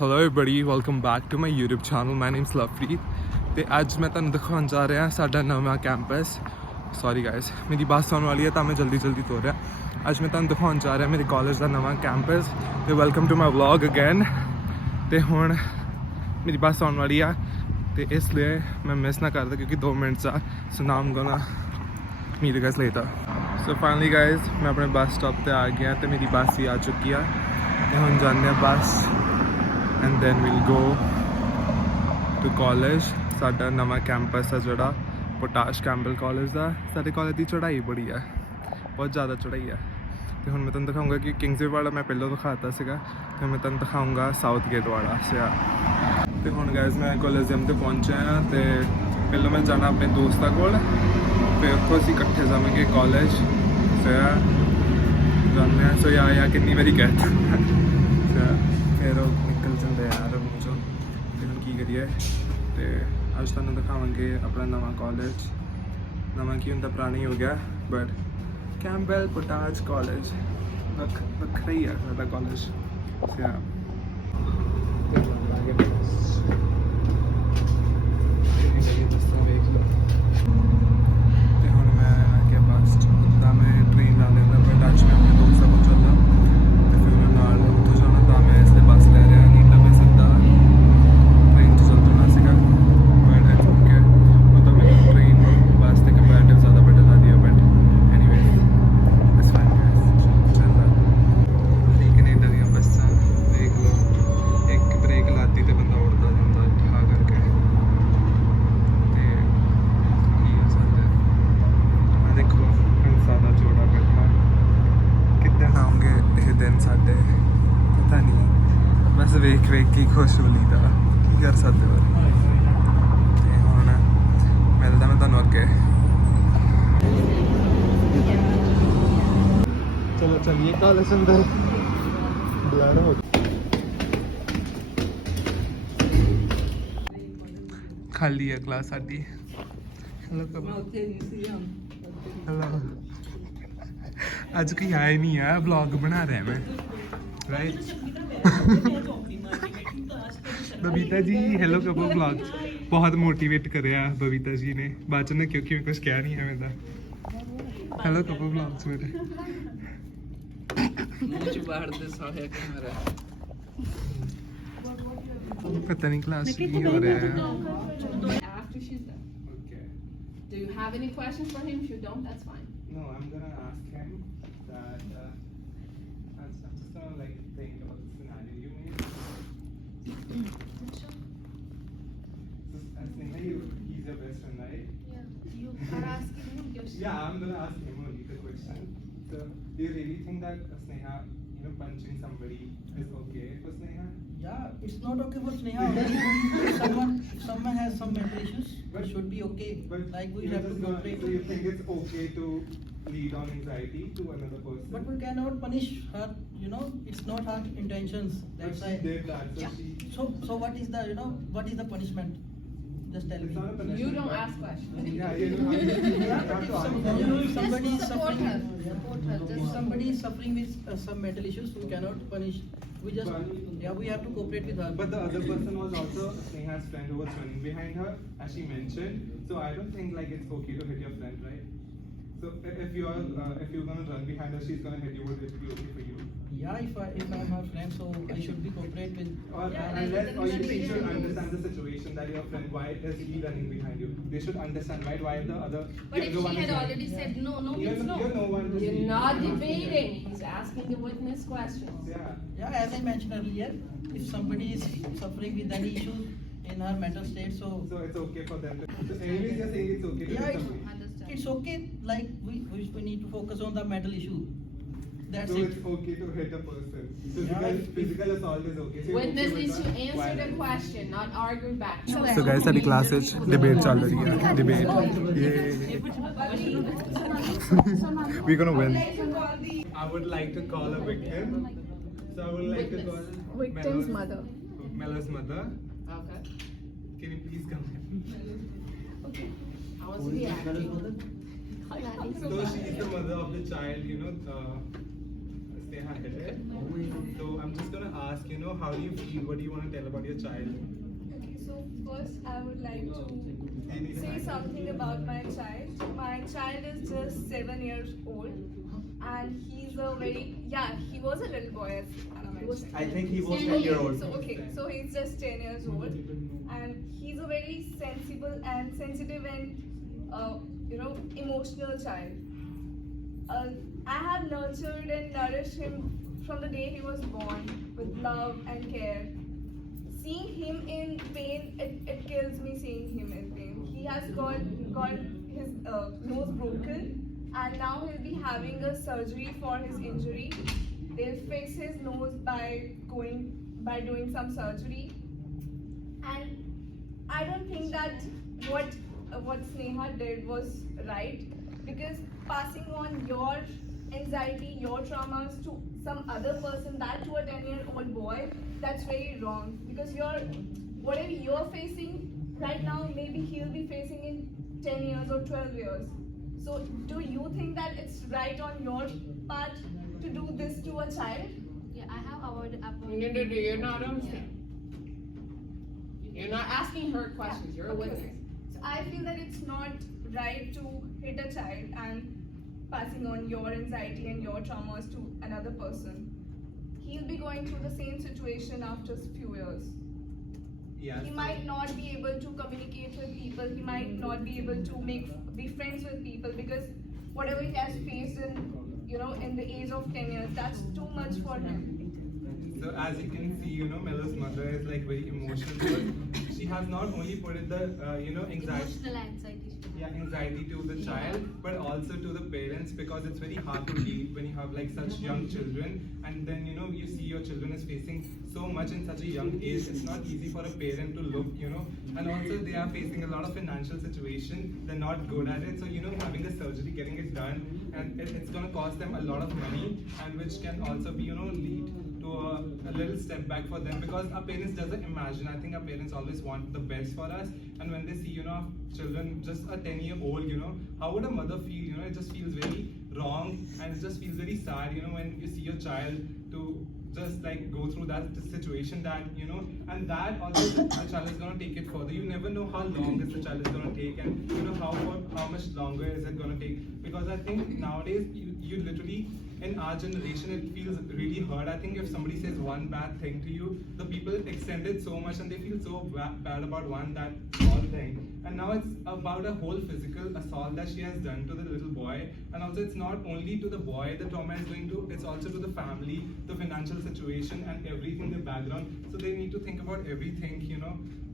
Hello everybody welcome back to my YouTube channel my name's Lovepreet ਤੇ ਅੱਜ ਮੈਂ ਤੁਹਾਨੂੰ ਦਿਖਾਉਣ ਜਾ ਰਿਹਾ ਸਾਡਾ ਨਵਾਂ ਕੈਂਪਸ ਸੌਰੀ ਗਾਇਸ ਮੇਰੀ ਬੱਸ ਆਉਣ ਵਾਲੀ ਹੈ ਤਾਂ ਮੈਂ ਜਲਦੀ ਤੋਰ ਰਿਹਾ ਅੱਜ ਮੈਂ ਤੁਹਾਨੂੰ ਦਿਖਾਉਣ ਜਾ ਰਿਹਾ ਮੇਰੇ ਕਾਲਜ ਦਾ ਨਵਾਂ ਕੈਂਪਸ ਤੇ welcome to my vlog again ਤੇ ਹੁਣ ਮੇਰੀ ਬੱਸ ਆਉਣ ਵਾਲੀ ਆ ਤੇ ਇਸ ਲਈ ਮੈਂ ਮਿਸ ਨਾ ਕਰਦਾ ਕਿਉਂਕਿ 2 ਮਿੰਟ ਆ so now I'm gonna meet you guys later so finally guys ਮੈਂ ਆਪਣੇ ਬੱਸ ਸਟਾਪ ਤੇ ਆ ਗਿਆ ਤੇ ਮੇਰੀ ਬੱਸ ਹੀ ਆ ਚੁੱਕੀ ਆ ਤੇ ਹੁਣ ਜਾਂਦੇ ਆ ਬੱਸ and then we'll go to college ਸਾਡਾ ਨਵਾਂ ਕੈਂਪਸ ਆ ਜਿਹੜਾ ਪੋਟਾਸ਼ ਕੈਂਪਬੈਲ ਕਾਲਜ ਦਾ ਸਾਡੇ ਕਾਲਜ ਦੀ ਚੜ੍ਹਾਈ ਬੜੀ ਆ ਬਹੁਤ ਜ਼ਿਆਦਾ ਚੜ੍ਹਾਈ ਆ ਤੇ ਹੁਣ ਮੈਂ ਤੁਹਾਨੂੰ ਦਿਖਾਊਂਗਾ ਕਿ ਕਿੰਗਸਵੇ ਵਾਲਾ ਮੈਂ ਪਹਿਲਾਂ ਦਿਖਾਤਾ ਸੀਗਾ ਤੇ ਮੈਂ ਤੁਹਾਨੂੰ ਦਿਖਾਊਂਗਾ ਸਾਊਥ ਗੇਟ ਵਾਲਾ ਸਿਆ ਤੇ ਹੁਣ ਗਾਇਜ਼ ਮੈਂ ਕੋਲੋਸੀਅਮ ਤੇ ਪਹੁੰਚਿਆ ਹਾਂ ਤੇ ਪਹਿਲਾਂ ਮੈਂ ਜਾਣਾ ਆਪਣੇ ਦੋਸਤਾਂ ਕੋਲ ਫਿਰ ਉੱਥੋਂ ਅਸੀਂ ਇਕੱਠੇ ਜਾਵਾਂਗੇ ਕਾਲਜ ਸਿਆ ਜਾਂਦੇ ਹਾਂ ਸੋ ਯਾ ਕਿੰਨੀ ਵਾਰੀ ਕਹਿਤਾ ਫਿਰ ਉਹ ਨਿਕਲ ਜਾਂਦੇ ਯਾਰ ਮੂੰਹ ਚੋਂ ਤੇ ਹੁਣ ਕੀ ਕਰੀਏ ਤੇ ਅੱਜ ਤੁਹਾਨੂੰ ਦਿਖਾਵਾਂਗੇ ਆਪਣਾ ਨਵਾਂ ਕਾਲਜ ਨਵਾਂ ਕੀ ਹੁੰਦਾ ਪੁਰਾਣਾ ਹੀ ਹੋ ਗਿਆ ਬਟ ਕੈਂਪਬੈਲ ਪੋਟਾਸ਼ ਕਾਲਜ ਵੱਖਰਾ ਹੀ ਆ ਸਾਡਾ ਕਾਲਜ ਸਿਆ ਤੇ ਹੁਣ ਮੈਂ ਆ ਗਿਆ ਬੱਸ ਤਾਂ ਮੈਂ ਟ੍ਰੇਨ ਲਾ ਲੈਂਦਾ ਬਟ ਅੱਜ ਮੈਂ ਆਪਣੇ ਦੋਸਤਾਂ ਕੋਲ ਚੱਲਦਾ ਤੇ ਫਿਰ ਮੈਂ ਨਾਲ ਉੱਥੋਂ ਜਾਣਾ ਤਾਂ ਮੈਂ ਇਸ ਲਈ ਬੱਸ ਲੈ ਰਿਹਾ ਨਹੀਂ ਤਾਂ ਮੈਂ ਸਿੱਧਾ ਟ੍ਰੇਨ 'ਚ ਚੱਲ ਜਾਣਾ ਸੀਗਾ ਬਟ ਇਟਸ ਓਕੇ ਮਤਲਬ ਮੈਨੂੰ ਟ੍ਰੇਨ ਬੱਸ ਤੇ ਕੰਪੈਰੀਟਿਵ ਜ਼ਿਆਦਾ ਬੈਟਰ ਲੱਗਦੀ ਹੈ but anyways it's fine guys ਚੱਲਦਾ ਇਹ ਕੈਨੇਡਾ ਦੀਆਂ ਬੱਸਾਂ ਦੇਖ ਲਓ ਇੱਕ ਬ੍ਰੇਕ ਲਾਤੀ ਤੇ ਬੰਦਾ ਉੜਦਾ ਜਾਂਦਾ ਠਾ ਕਰਕੇ ਤੇ ਕੀ ਹੋ ਸਕਦਾ ਆ ਦੇਖੋ ਹੁਣ ਸਾਡਾ ਜੋੜਾ ਬੈਠਾ ਕਿੱਦਾਂ ਆਉਂਗੇ ਇਹ ਦਿਨ ਸਾਡੇ ਪਤਾ ਨਹੀਂ ਬਸ ਵੇਖ ਕੇ ਹੀ ਖੁਸ਼ ਹੋ ਲਈਦਾ ਕੀ ਕਰ ਸਕਦੇ ਹੋ ਤੇ ਹੁਣ ਮਿਲਦਾ ਮੈਂ ਤੁਹਾਨੂੰ ਅੱਗੇ ਚਲੋ ਚਲਿਏ ਕਾਲਜ ਅੰਦਰ ਬਲਰ ਹੋ ਖਾਲੀ ਹੈ ਕਲਾਸ ਸਾਡੀ ਹੈਲੋ ਹੈਲੋ ਅੱਜ ਕੋਈ ਆਇਆ ਨਹੀਂ ਆ ਵਲੌਗ ਬਣਾ ਰਿਹਾ ਮੈਂ ਰਾਈਟ ਬਬੀਤਾ ਜੀ ਹੈਲੋ ਕਬੋ ਵਲੌਗ ਬਹੁਤ ਮੋਟੀਵੇਟ ਕਰਿਆ ਬਬੀਤਾ ਜੀ ਨੇ ਬਾਅਦ ਚ ਨਾ ਕਿਉਂਕਿ ਮੈਂ ਕੁਝ ਕਿਹਾ ਨਹੀਂ ਐਵੇਂ ਦਾ ਹੈਲੋ ਕਬੋ ਵਲੌਗਸ ਮੇਰੇ ਬਾਹਰ ਦੇ ਸਾਲਿਆ ਕੈਮਰਾ ਪਤਾ ਨਹੀਂ ਕਲਾਸ ਕੀ ਹੋ ਰਿਹਾ ਹੈ After she's done. Okay. Do you have any questions for him? If you don't, that's fine. No, I'm gonna ask him that I'm just gonna like think about the scenario you made. So, Sneha, he's your best friend, right? Yeah, you are asking him questions. Yeah, I'm gonna ask him only the question. So, do you really think that Sneha, punching somebody is okay for Sneha? Yeah, it's not okay for Sneha. If someone has some mental issues, it should be okay. But Like we you're have to just gonna, cooperate. so you think it's okay to lead on anxiety to another person? But we cannot punish her. It's not her intentions. But That's she why. did that, so Yeah. she... So what is the what is the punishment? Just tell It's me. not a punishment. You don't but- ask questions. Yeah, you know, you have to ask. If somebody is Support suffering, her. Support her. if Just somebody is suffering with some mental issues, we cannot punish. We have to cooperate with her. But the other person was also Sneha's friend who was running behind her, as she mentioned. So I don't think like it's okay to hit your friend, right? So if you're gonna run behind her, she's gonna hit you. Would it be okay for you? Yeah, if I'm her friend, so I should be cooperate with. Or unless, or you should understand the situation that your friend, why is he running behind you? They should understand, right? Why the other. But if the she one had is already said no, no You're, means no. you're no one to You're see. not debating. He's asking the witness questions. Yeah. Yeah, as I mentioned earlier, if somebody is suffering with any issue in her mental state, so So it's okay for them to. So anyways, you're saying it's okay to yeah, hit somebody. Understand. it's okay. Like we need to focus on the mental issue. That's So it. it's okay to hit a person. Yeah. Physical assault is okay. So you're Witness okay needs with to answer the violence. question, not argue back. So guys, ਸਾਡੀ ਕਲਾਸ ਵਿੱਚ ਡਿਬੇਟ ਚੱਲ ਰਹੀ ਹੈ debate we're gonna win. I would like to call a victim. So I would like to call Victim's mother. Mella's mother. Okay. Can you please come here? I want to be acting. So she is the mother of the child, Sneha hit it. So I'm just gonna ask, you know, how do you feel? What do you want to tell about your child? Okay, so first I would like to say something about my child. My child is just 7 years old, and he's a very he was a little boy as Anna mentioned. I think he was 10-year-old. So he's just 10 years old, and he's a very sensitive and emotional child. I have nurtured and nourished him from the day he was born with love and care. Seeing him in pain, it kills me seeing him in pain. He has got his nose broken, and now he'll be having a surgery for his injury. They'll fix his nose by doing some surgery. And I don't think that what Sneha did was right, because passing on your anxiety, your traumas to some other person, that to a 10-year-old boy, that's very wrong. Because whatever you're facing right now, maybe he'll be facing in 10 years or 12 years. So do you think that it's right on your part to do this to a child? Yeah, I have avoided. You're not understanding. You're not asking her questions. You're a witness. So I feel that it's not right to hit a child and passing on your anxiety and your traumas to another person. He'll be going through the same situation after a few years. Yeah. He might not be able to communicate with people. He might not be able to be friends with people, because whatever he has faced in the age of 10 years, that's too much for him. So as you can see, you know, Melo's mother is like very emotional. But she has not only put in the, Emotional anxiety. anxiety to the child, but also to the parents, because it's very hard to deal when you have like such young children, and then you see your children is facing so much in such a young age. It's not easy for a parent to look, and also they are facing a lot of financial situation. They're not good at it, so having the surgery, getting it done, and it's gonna cost them a lot of money, and which can also be lead to a little step back for them, because our parents doesn't imagine. I think our parents always want the best for us, and when they see children just a 10-year-old, how would a mother feel? It just feels very wrong, and it just feels very sad, when you see your child to just like go through that situation, that and that also the child is gonna take it further. You never know how long this the child is gonna take, and how much longer is it gonna take, because I think nowadays you literally, in our generation, it feels really hurt. I think if somebody says one bad thing to you, the people extend it so much, and they feel so bad about that small thing. And now it's about a whole physical assault that she has done to the little boy. And also it's not only to the boy the trauma is going to, it's also to the family, the financial situation, and everything, the background. So they need to think about everything,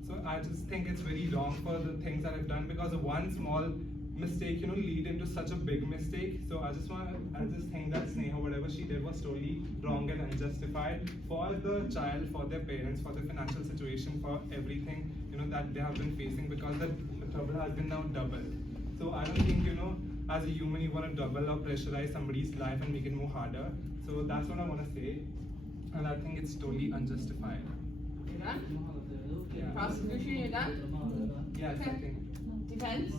So I just think it's very wrong for the things that I've done, because of one small mistake, lead into such a big mistake. So I just think that Sneha, whatever she did, was totally wrong and unjustified for the child, for their parents, for their financial situation, for everything, that they have been facing, because the trouble has been now doubled. So I don't think, as a human, you want to double or pressurize somebody's life and make it more harder. So that's what I want to say, and I think it's totally unjustified. You're done? Yeah. Prosecution, you're done? Yes, I Okay. think. Defense?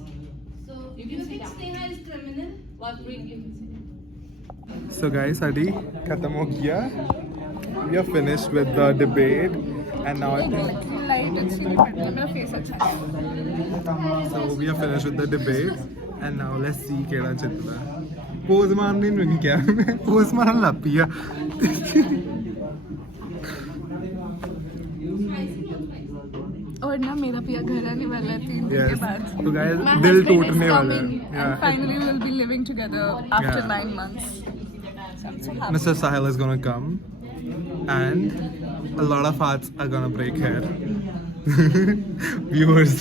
So You you, can sit think down. Sneha is criminal? Left read, you can sit. So guys, sari खत्म हो गया. We are finished with the debate, and now I think. So we are finished with the debate, and now let's see केड़ा जितता. Pose मारने नहीं क्या? Pose मारने लग पिया. और ना मेरा पिया घर आने वाला है 3 दिन के Yes. बाद. So guys, My दिल husband is टूटने वाला coming, है. and finally we'll be living together after Yeah. 9 months. So I'm so happy. Mr. Sahil is gonna come, and a lot of hearts are gonna break here. Viewers,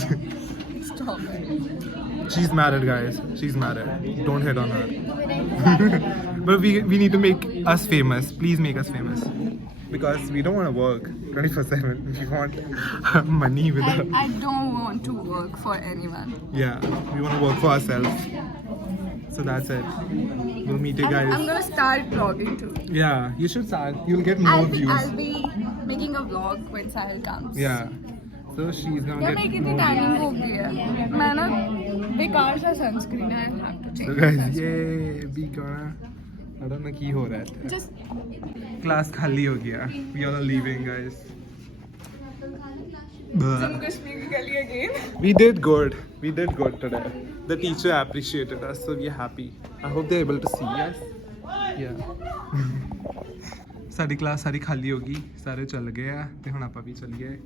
Stop it. she's married, guys. She's married. Don't hit on her. But we need to make us famous. Please make us famous. Because we don't want to work 24/7. We want money with her. I don't want to work for anyone. Yeah, we want to work for ourselves. So that's it. We'll meet you guys. I'm gonna start vlogging too. Yeah, you should start. You'll get more views. I'll be making a vlog when Sahil comes. Yeah. So she's gonna यार get मेरी कितनी more tanning views. हो गई है. मैं ना बेकार सा सनस्क्रीन है. I have to So change. guys, yay, we gonna I don't know ਕੀ ਹੋ ਰਿਹਾ ਇੱਥੇ Just ਕਲਾਸ ਖਾਲੀ ਹੋ ਗਿਆ we all are leaving guys Jammu Kashmir ki gali again. we did good today the teacher appreciated us so we are happy I hope they're able to see us yeah ਸਾਡੀ ਕਲਾਸ ਸਾਰੀ ਖਾਲੀ ਹੋ ਗਈ ਸਾਰੇ ਚੱਲ ਗਏ ਆ ਤੇ ਹੁਣ ਆਪਾਂ ਵੀ ਚੱਲ ਗਏ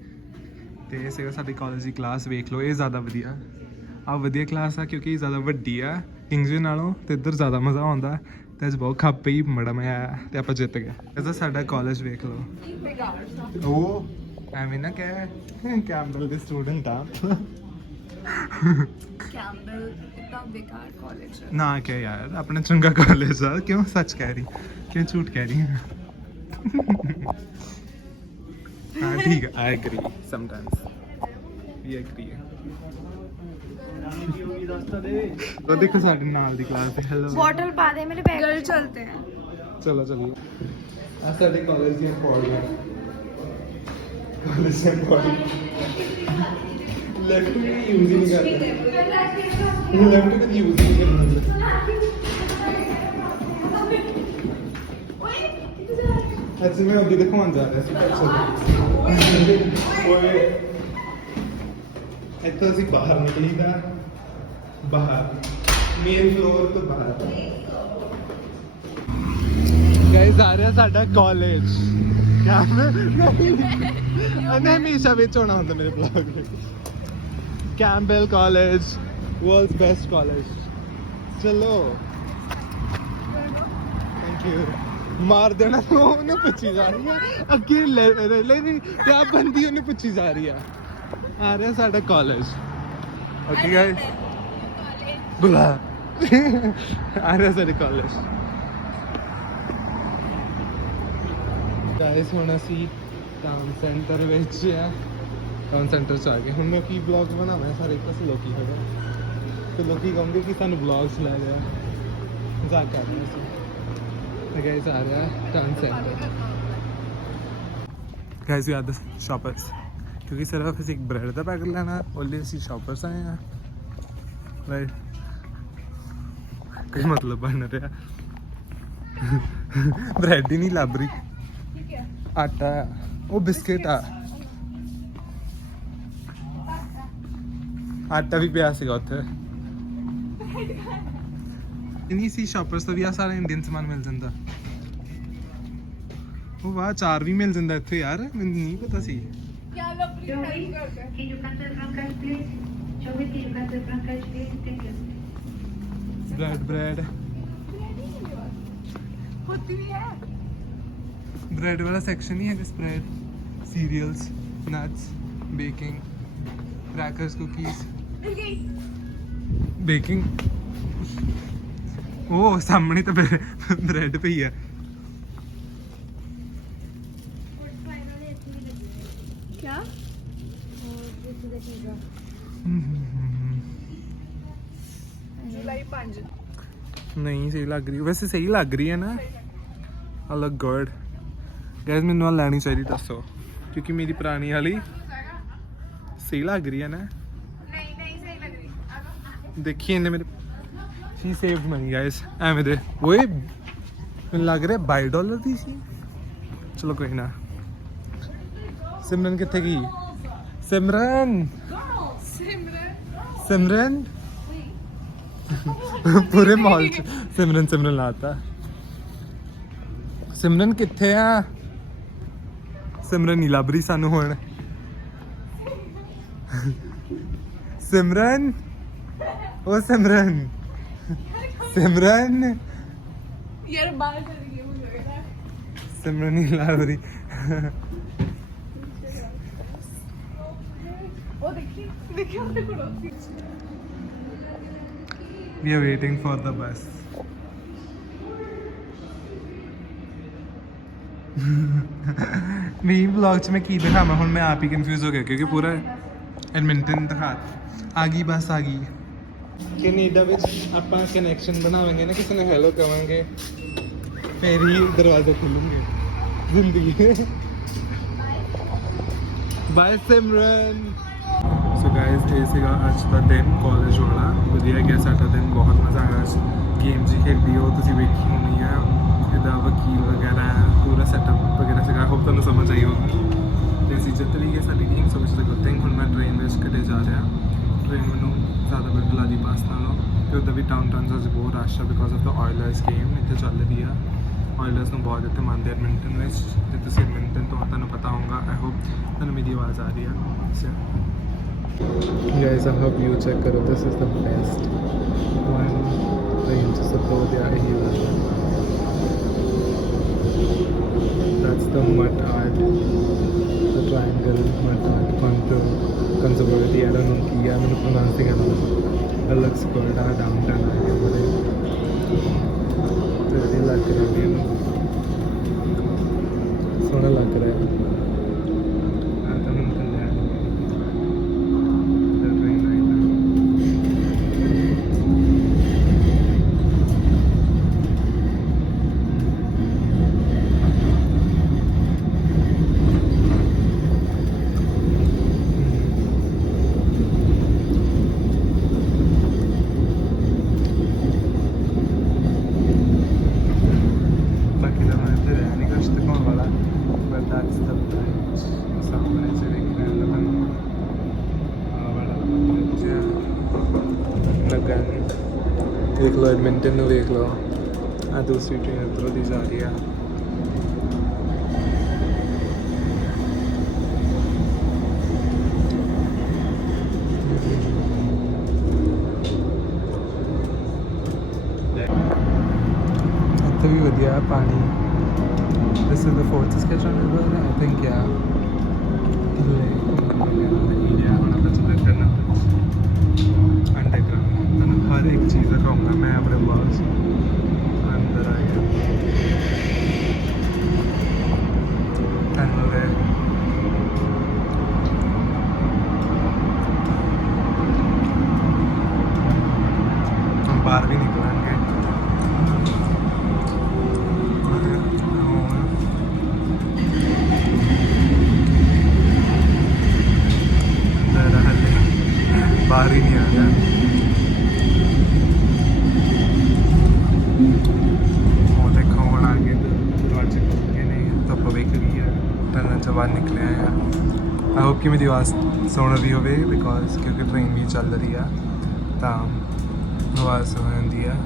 ਤੇ ਇਹ ਸੀਗਾ ਸਾਡੀ ਕਾਲਜ ਦੀ ਕਲਾਸ ਵੇਖ ਲਓ ਇਹ ਜ਼ਿਆਦਾ ਵਧੀਆ ਆ ਵਧੀਆ ਕਲਾਸ ਆ ਕਿਉਂਕਿ ਇਹ ਜ਼ਿਆਦਾ ਵੱਡੀ ਆ ਕਿੰਗਸਵੇ ਨਾਲੋਂ ਤੇ ਇੱਧਰ ਜ਼ਿਆਦਾ ਮਜ਼ਾ ਆਉਂਦਾ ਤੇ ਅੱਜ ਬਹੁਤ ਖੱਪ ਪਈ ਬੜਾ ਮਜ਼ਾ ਆਇਆ ਤੇ ਆਪਾਂ ਜਿੱਤ ਗਏ ਇਹਦਾ ਸਾਡਾ ਕਾਲਜ ਵੇਖ ਲਓ ਉਹ ਐਵੇਂ ਨਾ ਕਹਿ ਕੈਂਬਲ ਦੇ ਸਟੂਡੈਂਟ ਆ Campbell, इतना बेकार college है. ਨਾ ਕਹਿ ਯਾਰ ਆਪਣਾ ਚੰਗਾ ਕਾਲਜ ਆ ਕਿਉਂ ਸੱਚ ਕਹਿ ਰਹੀ ਕਿਉਂ ਝੂਠ ਕਹਿ ਰਹੀ ਹਾਂ ਠੀਕ ਹੈ ਆਈ ਐਗਰੀ ਸਮਟਾਈਮਸ ਵੀ ਐਗਰੀ ਉਹ ਦੇਖੋ ਸਾਡੇ ਨਾਲ ਦੀ ਕਲਾਸ ਤੇ ਹੈਲੋ Bottle पा दे मेरे बैग. Girl चलते हैं. ਚਲੋ ਚਲੀਏ ਆ ਸਾਡੇ ਕਾਲਜ ਦੀਆਂ ਪੌੜੀਆਂ ਕਾਲਜ ਦੀਆਂ ਪੌੜੀਆਂ ਲੈਫਟ ਵੀ ਯੂਜ਼ ਹੀ ਨਹੀਂ ਕਰਦੇ ਲੈਫਟ ਵੀ ਯੂਜ਼ ਨਹੀਂ ਕਰਦੇ ਅੱਜ ਮੈਂ ਅੱਗੇ ਦਿਖਾਉਣ ਜਾ ਰਿਹਾ ਸੀ ਪਰਸੋਂ ਓਏ ਇੱਥੋਂ ਅਸੀਂ ਬਾਹਰ ਨਿਕਲੀਦਾ ਬਾਹਰ ਮੇਨ ਫਲੋਰ ਤੋਂ ਬਾਹਰ ਗਾਇਸ ਆ ਰਿਹਾ ਸਾਡਾ ਕਾਲਜ ਕਿਆ ਮੈਂ ਹਮੇਸ਼ਾ ਵਿੱਚ ਹੋਣਾ ਹੁੰਦਾ ਮੇਰੇ ਬਲੌਗ ਵਿੱਚ Campbell college world's best college ਚਲੋ ਥੈਂਕ ਯੂ ਮਾਰ ਦੇਣਾ ਉਹਨੂੰ ਪੁੱਛੀ ਜਾ ਰਹੀ ਹੈ ਅੱਗੇ ਲੈ ਨਹੀਂ ਤੇ ਆ ਬੰਦੀ ਉਹਨੂੰ ਪੁੱਛੀ ਜਾ ਰਹੀ ਹੈ ਆ ਰਿਹਾ ਸਾਡਾ ਕਾਲਜ ਓਕੇ ਗਾਇਸ ਬੁਲਾ ਆ ਰਿਹਾ ਸਾਡਾ ਕਾਲਜ ਗਾਇਸ ਹੁਣ ਅਸੀਂ ਟਾਊਨ ਸੈਂਟਰ ਵਿੱਚ ਆ ਟਾਊਨ ਸੈਂਟਰ ਚ ਆ ਗਏ ਹੁਣ ਮੈਂ ਕੀ ਬਲੌਗ ਬਣਾਵਾਂ ਸਾਰੇ ਇੱਕ ਪਾਸੇ ਲੋਕੀ ਹੈਗਾ ਤੇ ਲੋਕੀ ਕਹੋਗੇ ਕਿ ਸਾਨੂੰ ਬਲੌਗਸ ਲੈ ਲਿਆ ਮਜ਼ਾਕ ਕਰ ਰਹੇ ਸੀ ਤੇ ਗਾਇਸ ਆ ਰਿਹਾ ਟਾਊਨ ਸੈਂਟਰ ਗਾਇਸ ਵੀ ਆ ਦ ਸ਼ਾਪਰਸ ਕਿਉਂਕਿ ਸਿਰਫ ਅਸੀਂ ਇੱਕ ਬ੍ਰੈਡ ਦਾ ਪੈਕਟ ਲੈਣਾ ਉਹਦੇ ਅਸੀਂ ਸ਼ਾਪਰਸ ਆਏ ਆ ਰਾਈਟ ਕੋਈ ਮਤਲਬ ਬਣ ਰਿਹਾ ਬ੍ਰੈਡ ਹੀ ਨਹੀਂ ਲੱਭ ਰਹੀ ਆਟਾ ਉਹ ਬਿਸਕਿਟ ਆ ਆਟਾ ਵੀ ਪਿਆ ਸੀਗਾ ਉੱਥੇ ਨਹੀਂ ਸੀ ਸ਼ਾਪਰਸ ਤੋਂ ਵੀ ਆ ਸਾਰਾ ਇੰਡੀਅਨ ਸਮਾਨ ਮਿਲ ਜਾਂਦਾ ਉਹ ਵਾਹ ਚਾਰ ਵੀ ਮਿਲ ਜਾਂਦਾ ਇੱਥੇ ਯਾਰ ਮੈਨੂੰ ਨਹੀਂ ਪਤਾ ਸੀ क्या लपड़ी हेल्प करते हैं. Can you cut the francas, please? Joey, can you cut the francas, please? Thank you. Bread होती भी है. ब्रेड वाला सेक्शन ही है जिस bread cereals nuts baking crackers cookies मिल गई. बेकिंग ओ सामने तो ब्रेड पे ही है क्या? जुलाई 5. नहीं सही लग रही वैसे सही लग रही है ना आई लुक गुड गाइस मैंने लेनी चाहिए दसो क्योंकि मेरी पुरानी वाली सही लग रही है ना नहीं नहीं सही लग रही. देखिए इन्हें मेरे शी सेव्ड मनी गाइस एवें दे ओए मैंने लग रहा है $22 दी सी चलो कोई ना सिमरन कितने की सिमरन सिमरन पूरे मॉल च सिमरन सिमरन लाता सिमरन कितने आ सिमरन नहीं लभ रही सानू हुण सिमरन ओ सिमरन सिमरन यार बाल कर रही है मुझे लग रहा है. सिमरन नहीं लभ रही ओ देखिए देखिए देखो. We are waiting for the bus. मेरी ब्लॉग च मैं की दिखावां हुण मैं आप ही कंफ्यूज हो गया क्योंकि पूरा एडमिंटन दिखा आ गई बस आ गई कनेडा विच आपां कनैक्शन बनावांगे ना किसी ने हेलो कहांगे फिर ही दरवाजा खुलेंगे जिंदगी बाय सिमरन ਸੋ ਗਾਇਜ਼ ਇਹ ਸੀਗਾ ਅੱਜ ਦਾ ਦਿਨ ਕਾਲਜ ਵਾਲਾ ਵਧੀਆ ਗਿਆ ਸਾਡਾ ਦਿਨ ਬਹੁਤ ਮਜ਼ਾ ਆਇਆ ਗੇਮ ਜੀ ਖੇਡੀ ਉਹ ਤੁਸੀਂ ਵੇਖੀ ਹੋਣੀ ਆ ਇਹਦਾ ਵਕੀਲ ਵਗੈਰਾ ਪੂਰਾ ਸੈਟਅਪ ਵਗੈਰਾ ਸੀਗਾ ਹੋਪ ਤੁਹਾਨੂੰ ਸਮਝ ਆਈ ਹੋਊਗੀ ਤੇ ਅਸੀਂ ਜਿੱਤ ਵੀ ਗਏ ਸਾਡੀ game so it's a good thing ਹੁਣ ਮੈਂ ਟ੍ਰੇਨ ਵਿੱਚ ਘਰੇ ਜਾ ਰਿਹਾ ਟ੍ਰੇਨ ਮੈਨੂੰ ਜ਼ਿਆਦਾ ਬਦਲਾ ਦੀ ਪਾਸ ਨਾਲੋਂ ਤੇ ਉੱਦਾਂ ਵੀ ਡਾਊਨਟਾਊਨ 'ਚ ਬਹੁਤ ਰਸ਼ ਆ ਬਿਕੋਜ਼ ਆਫ ਦਾ ਆਇਲਰਸ ਗੇਮ ਇੱਥੇ ਚੱਲ ਰਹੀ ਆ ਆਇਲਰਸ ਨੂੰ ਬਹੁਤ ਇੱਥੇ ਮੰਨਦੇ ਐਡਮਿੰਟਨ ਵਿੱਚ ਤੇ ਤੁਸੀਂ ਐਡਮਿੰਟਨ ਤੋਂ ਤੁਹਾਨੂੰ ਪਤਾ ਹੋਊਗਾ ਆਈ ਹੋਪ ਤੁਹਾਨੂੰ ਮੇਰੀ ਆਵਾਜ਼ ਆ ਰਹੀ ਆ ਸੋ guys I hope you check karo this is the best one train to support the idea that's the mud art the triangle mud art conservatory I don't know ki I don't pronouncing it looks good downtown area really like it sona lag raha hai देख लो एडमिंटन देख लो आ दूसरी ट्रेन उधरों दी जा रही है इतना भी वधिया पानी दिस इज द फोर्थ स्केचन रिवर आई थिंक या हर एक चीज़ दिखाऊंगा मैं अपने पास अंदर आ गया टनल है हम बाहर भी निकलेंगे बाहर ही नहीं आ गया बाहर निकले हैं यार आई होप कि मेरी आवाज़ सुन रही हो बिकॉज क्योंकि ट्रेन भी चल रही है तो आवाज़ सुन रही है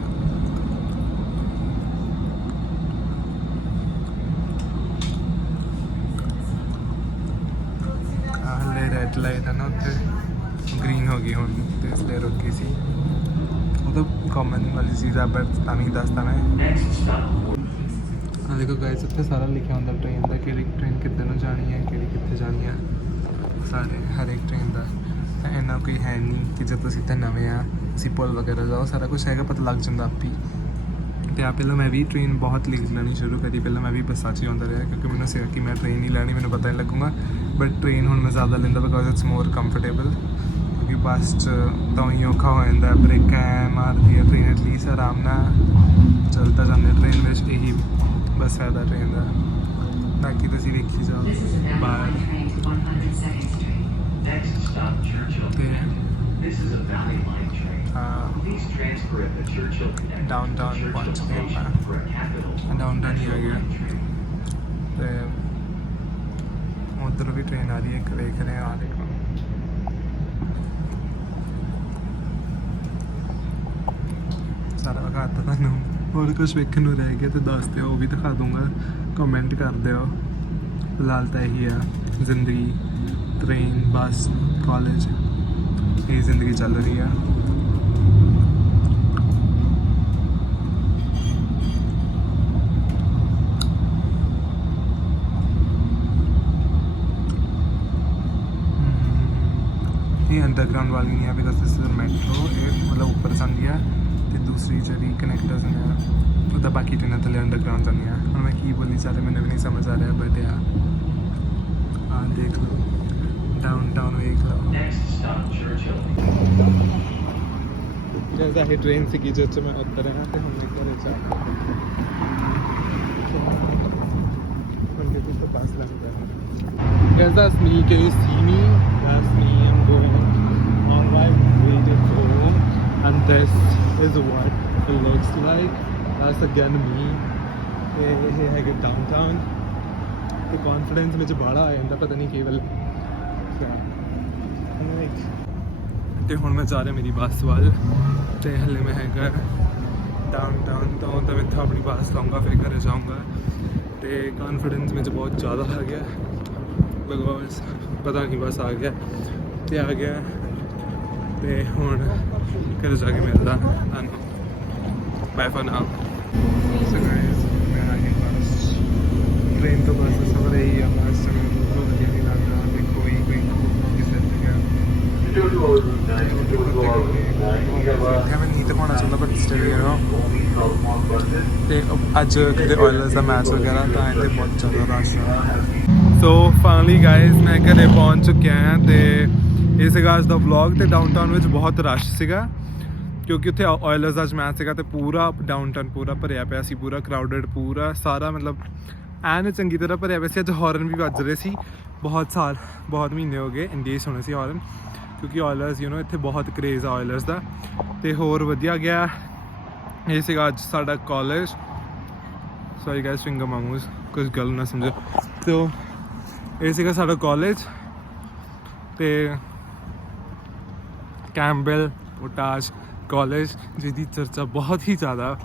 हले रेड लाइट है ना उत्थे ग्रीन हो गई हूँ तो इसलिए रुकी सी वो तो कॉमन वाली चीज़ है बट तानी दसता मैं देखो गाइस इतने सारा लिखा होता ट्रेन का कि ट्रेन कितने ਨੂੰ जानी है कि कितने जानी है सारे हर एक ट्रेन का इन्ना कोई है नहीं कि जब तुम इतने नवे आ ਅਸੀਂ ਪੁਲ वगैरह जाओ सारा कुछ हैगा पता लग जाता आप ही ਤੇ ਆ ਪਹਿਲਾਂ ਮੈਂ ਵੀ ਟ੍ਰੇਨ ਬਹੁਤ ਲਿਖ ਲੈਣੀ ਸ਼ੁਰੂ ਕਰੀ ਪਹਿਲਾਂ ਮੈਂ ਵੀ ਬੱਸਾਂ 'ਚ ਹੀ ਆਉਂਦਾ ਰਿਹਾ ਕਿਉਂਕਿ ਮੈਨੂੰ ਸੀਗਾ ਕਿ ਮੈਂ ਟ੍ਰੇਨ ਨਹੀਂ ਲੈਣੀ ਮੈਨੂੰ ਪਤਾ ਨਹੀਂ ਲੱਗੂਗਾ ਬਟ ਟ੍ਰੇਨ ਹੁਣ ਮੈਂ ਜ਼ਿਆਦਾ ਲੈਂਦਾ ਬਿਕੋਜ਼ ਇਟਸ ਮੋਰ ਕੰਫਰਟੇਬਲ ਕਿਉਂਕਿ ਬੱਸ 'ਚ ਤਾਂ ਹੀ ਔਖਾ ਹੋ ਜਾਂਦਾ ਬ੍ਰੇਕਾਂ ਮਾਰਦੀ ਹੈ ਟ੍ਰੇਨ ਐਟਲੀਸਟ ਆਰਾਮ ਨਾਲ ਚੱਲਦਾ ਜਾਂਦੇ ਟ੍ਰੇਨ ਵਿੱਚ ਇਹੀ बस फायदा ट्रेन का बाकी तो देखी जाओ बाहर डाउनटाउन पहुँच गए डाउनटाउन ही आ गया तो उधर भी ट्रेन आ रही है देख रहे हैं आ देखो सारा विखाता तुहानू और कुछ वेखण नूं रह गया तो दस दिओ वो भी दिखा दूंगा कमेंट कर दिओ फिलहाल तो यही है जिंदगी ट्रेन बस कॉलेज यही जिंदगी चल रही है ये अंडरग्राउंड वाली नहीं है बिकॉज दिस इज मेट्रो मतलब ऊपर जाती है तो दूसरी जी कनैक्टर्स ने उदा बाकी ट्रेन थले अंडरग्राउंड जानी है और मैं की बोली चाह रहा मैंने भी नहीं समझ आ रहा बट यार हाँ देख लो डाउनटाउन देख लो जैसा ही ट्रेन से की जो मैं उतर है तो हमने करे जा पास लग गया कैसा Sumi can you see me that's me I'm going made it home and this is what it looks like. That's again me. ਇਹ ਹੈਗੇ ਡਾਊਨਟਾਊਨ ਤੇ ਕੌਨਫੀਡੈਂਸ ਵਿੱਚ ਬਾੜਾ ਆ ਜਾਂਦਾ ਪਤਾ ਨਹੀਂ ਕੀ ਵੇਲੇ ਤੇ ਹੁਣ ਮੈਂ ਜਾ ਰਿਹਾ ਮੇਰੀ ਬੱਸ ਵੱਲ ਤੇ ਹਲੇ ਮੈਂ ਹੈਗਾ ਡਾਊਨਟਾਊਨ ਤੋਂ ਤਾਂ ਮੈਂ ਇੱਥੋਂ ਆਪਣੀ ਬੱਸ ਲਵਾਂਗਾ ਫਿਰ ਘਰੇ ਜਾਊਂਗਾ ਤੇ ਕੌਨਫੀਡੈਂਸ ਵਿੱਚ ਬਹੁਤ ਜ਼ਿਆਦਾ ਆ ਗਿਆ ਬਿਕੋਜ਼ ਪਤਾ ਨਹੀਂ ਬਸ ਆ ਗਿਆ ਤੇ ਆ ਗਿਆ ਤੇ ਹੁਣ ਘਰੇ ਜਾ ਕੇ ਮਿਲਦਾ ਤੁਹਾਨੂੰ ਬਾਏ ਫॉर ਨਾउ ਸੋ ਗਾਇਸ ਮੈਂ ਆ ਗਿਆ ਬਸ ट्रेन तो बस सफर ही है बस तो ਵਧੀਆ ਨਹੀਂ ਲੱਗਦਾ ਤੇ ਕੋਈ ਕਿਸੇ ਮੈਂ ਨਹੀਂ ਤਾਂ ਹੋਣਾ ਚਾਹੁੰਦਾ ਬਟ ਸਟਿਲ ਯੂ نو ਤੇ ਅੱਜ ਕਿਤੇ ਆਇਲਰਸ ਦਾ ਮੈਚ ਵਗੈਰਾ ਤਾਂ ਇੱਥੇ ਬਹੁਤ ਜ਼ਿਆਦਾ ਰਸ਼ ਹੈ ਸੋ ਫਾਈਨਲੀ ਗਾਇਜ਼ ਮੈਂ ਘਰੇ ਪਹੁੰਚ ਚੁੱਕਿਆ ਹਾਂ ਤੇ ਇਹ ਸੀਗਾ ਅੱਜ ਦਾ ਵਲੌਗ ਤੇ ਡਾਊਨਟਾਊਨ ਵਿੱਚ ਬਹੁਤ ਰਸ਼ ਸੀਗਾ ਕਿਉਂਕਿ ਉੱਥੇ ਆਇਲਰਸ ਦਾ ਮੈਚ ਸੀਗਾ ਤੇ ਪੂਰਾ ਡਾਊਨਟਾਊਨ ਪੂਰਾ ਭਰਿਆ ਪਿਆ ਸੀ ਪੂਰਾ ਕਰਾਊਡਡ ਪੂਰਾ ਸਾਰਾ ਮਤਲਬ ਐਨ ਚੰਗੀ ਤਰ੍ਹਾਂ ਭਰਿਆ ਪਿਆ ਸੀ ਅੱਜ ਹੌਰਨ ਵੀ ਵੱਜ ਰਹੇ ਸੀ ਬਹੁਤ ਮਹੀਨੇ ਹੋ ਗਏ ਇੰਗੇਜ ਹੋਣੇ ਸੀ ਹੌਰਨ ਕਿਉਂਕਿ ਆਇਲਰਸ ਯੂ نو ਇੱਥੇ ਬਹੁਤ ਕਰੇਜ਼ ਆ ਆਇਲਰਸ ਦਾ ਤੇ ਹੋਰ ਵਧੀਆ ਗਿਆ ਇਹ ਸੀਗਾ ਅੱਜ ਸਾਡਾ ਕਾਲਜ ਸੌਰੀ ਗਾਇਸ ਫਿੰਗਰ ਮਾਮੂਸ ਕੁਝ ਗੱਲ ਨਾ ਸਮਝੋ ਤੋ ਇਹ ਸੀਗਾ ਸਾਡਾ ਕਾਲਜ ਤੇ ਕੈਂਪਬੈਲ ਪੋਟਾਸ਼ ਕਾਲਜ ਜਿਹਦੀ ਚਰਚਾ ਬਹੁਤ ਹੀ ਜ਼ਿਆਦਾ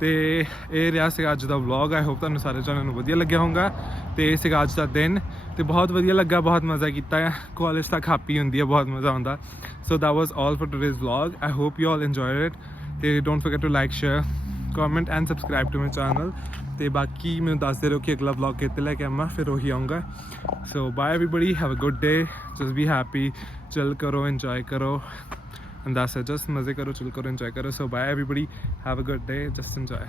ਤੇ ਇਹ ਰਿਹਾ ਸੀਗਾ ਅੱਜ ਦਾ ਵਲੌਗ ਆਈ ਹੋਪ ਤੁਹਾਨੂੰ ਸਾਰੇ ਜਣਿਆਂ ਨੂੰ ਵਧੀਆ ਲੱਗਿਆ ਹੋਊਗਾ ਤੇ ਇਹ ਸੀਗਾ ਅੱਜ ਦਾ ਦਿਨ ਤੇ ਬਹੁਤ ਵਧੀਆ ਲੱਗਾ ਬਹੁਤ ਮਜ਼ਾ ਕੀਤਾ ਹੈ ਕਾਲਜ ਤੱਕ ਹੈਪੀ ਹੁੰਦੀ ਹੈ ਬਹੁਤ ਮਜ਼ਾ ਆਉਂਦਾ ਸੋ that was all for today's vlog I hope you all enjoyed it ਤੇ don't forget to like share comment and subscribe to my channel ਤੇ ਬਾਕੀ ਮੈਨੂੰ ਦੱਸਦੇ ਰਹੋ ਕਿ ਅਗਲਾ ਵਲੌਗ ਕਿਤੇ ਲੈ ਕੇ ਆਵਾਂ ਫਿਰ ਉਹੀ ਆਊਂਗਾ so bye everybody have a good day just be happy chill ਕਰੋ enjoy ਕਰੋ and that's it just ਮਜ਼ੇ ਕਰੋ chill ਕਰੋ enjoy ਕਰੋ so bye everybody have a good day just enjoy